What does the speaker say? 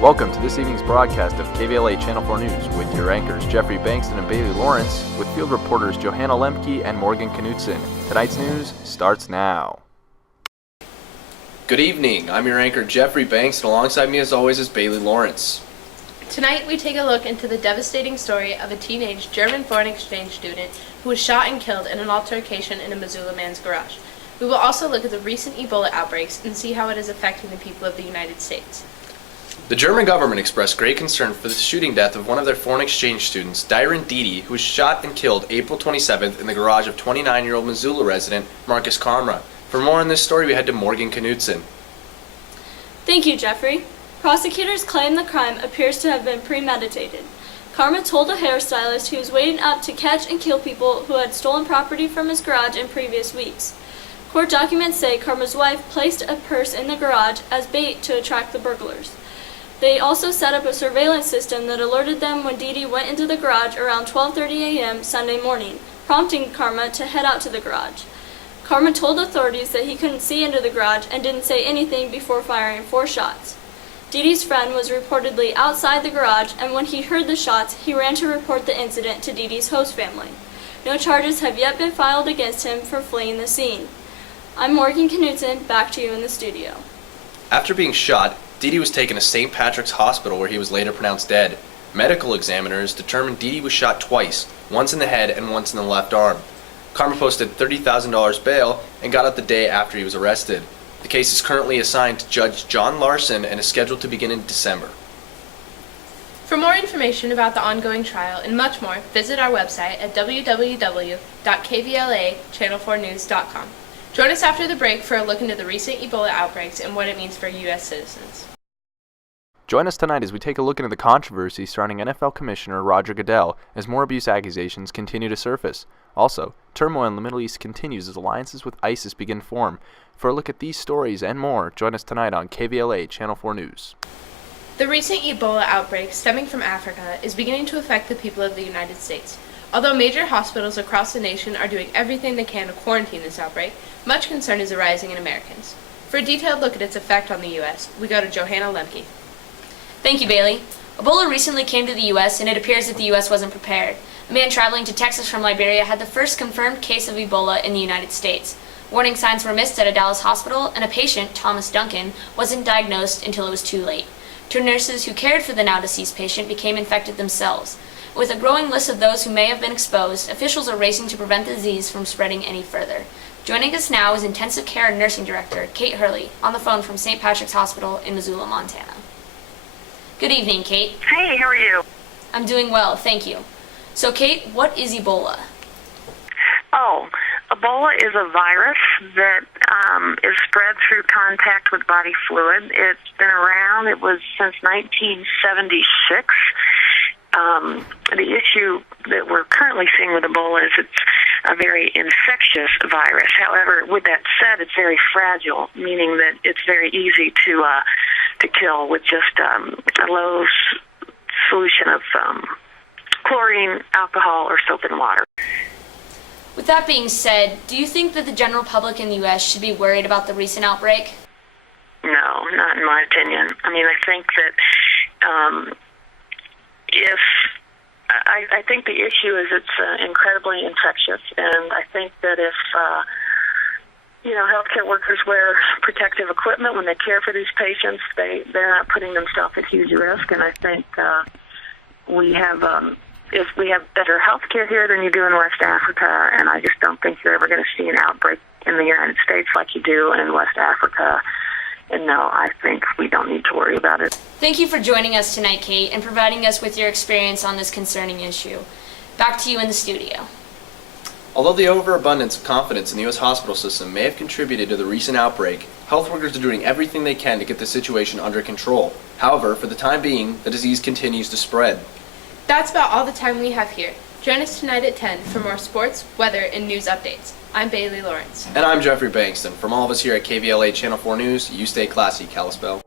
Welcome to this evening's broadcast of KVLA Channel 4 News with your anchors Jeffrey Bankston and Bailey Lawrence, with field reporters Johanna Lemke and Morgan Knutson. Tonight's news starts now. Good evening. I'm your anchor Jeffrey Bankston. Alongside me as always is Bailey Lawrence. Tonight we take a look into the devastating story of a teenage German foreign exchange student who was shot and killed in an altercation in a Missoula man's garage. We will also look at the recent Ebola outbreaks and see how it is affecting the people of the United States. The German government expressed great concern for the shooting death of one of their foreign exchange students, Diren Didi, who was shot and killed April 27th in the garage of 29-year-old Missoula resident Marcus Kamra. For more on this story, we head to Morgan Knutson. Thank you, Jeffrey. Prosecutors claim the crime appears to have been premeditated. Karma told a hairstylist he was waiting up to catch and kill people who had stolen property from his garage in previous weeks. Court documents say Karma's wife placed a purse in the garage as bait to attract the burglars. They also set up a surveillance system that alerted them when Didi went into the garage around 12:30 a.m. Sunday morning, prompting Karma to head out to the garage. Karma told authorities that he couldn't see into the garage and didn't say anything before firing 4 shots. Didi's friend was reportedly outside the garage, and when he heard the shots, he ran to report the incident to Didi's host family. No charges have yet been filed against him for fleeing the scene. I'm Morgan Knutson, back to you in the studio. After being shot, Didi was taken to St. Patrick's Hospital where he was later pronounced dead. Medical examiners determined Didi was shot twice, once in the head and once in the left arm. Karma posted $30,000 bail and got out the day after he was arrested. The case is currently assigned to Judge John Larson and is scheduled to begin in December. For more information about the ongoing trial and much more, visit our website at www.kvlachannel4news.com. Join us after the break for a look into the recent Ebola outbreaks and what it means for U.S. citizens. Join us tonight as we take a look into the controversy surrounding NFL Commissioner Roger Goodell as more abuse accusations continue to surface. Also, turmoil in the Middle East continues as alliances with ISIS begin to form. For a look at these stories and more, join us tonight on KVLA Channel 4 News. The recent Ebola outbreak stemming from Africa is beginning to affect the people of the United States. Although major hospitals across the nation are doing everything they can to quarantine this outbreak, much concern is arising in Americans. For a detailed look at its effect on the U.S., we go to Johanna Lemke. Thank you, Bailey. Ebola recently came to the U.S., and it appears that the U.S. wasn't prepared. A man traveling to Texas from Liberia had the first confirmed case of Ebola in the United States. Warning signs were missed at a Dallas hospital, and a patient, Thomas Duncan, wasn't diagnosed until it was too late. 2 nurses who cared for the now-deceased patient became infected themselves. With a growing list of those who may have been exposed, officials are racing to prevent the disease from spreading any further. Joining us now is Intensive Care Nursing Director Kate Hurley on the phone from St. Patrick's Hospital in Missoula, Montana. Good evening, Kate. Hey, how are you? I'm doing well, thank you. So, Kate, what is Ebola? Oh, Ebola is a virus that is spread through contact with body fluid. It's been around, it was since 1976. The issue that we're currently seeing with Ebola is it's a very infectious virus. However, with that said, it's very fragile, meaning that it's very easy to kill with just a low solution of chlorine, alcohol, or soap and water. With that being said, do you think that the general public in the U.S. should be worried about the recent outbreak? No, not in my opinion. I mean, I think that I think the issue is it's incredibly infectious, and I think that if healthcare workers wear protective equipment when they care for these patients, they're not putting themselves at huge risk. And I think if we have better healthcare here than you do in West Africa, and I just don't think you're ever going to see an outbreak in the United States like you do in West Africa. And no, I think we don't need to worry about it. Thank you for joining us tonight, Kate, and providing us with your experience on this concerning issue. Back to you in the studio. Although the overabundance of confidence in the U.S. hospital system may have contributed to the recent outbreak, health workers are doing everything they can to get the situation under control. However, for the time being, the disease continues to spread. That's about all the time we have here. Join us tonight at 10 for more sports, weather, and news updates. I'm Bailey Lawrence. And I'm Jeffrey Bankston. From all of us here at KVLA Channel 4 News, you stay classy, Kalispell.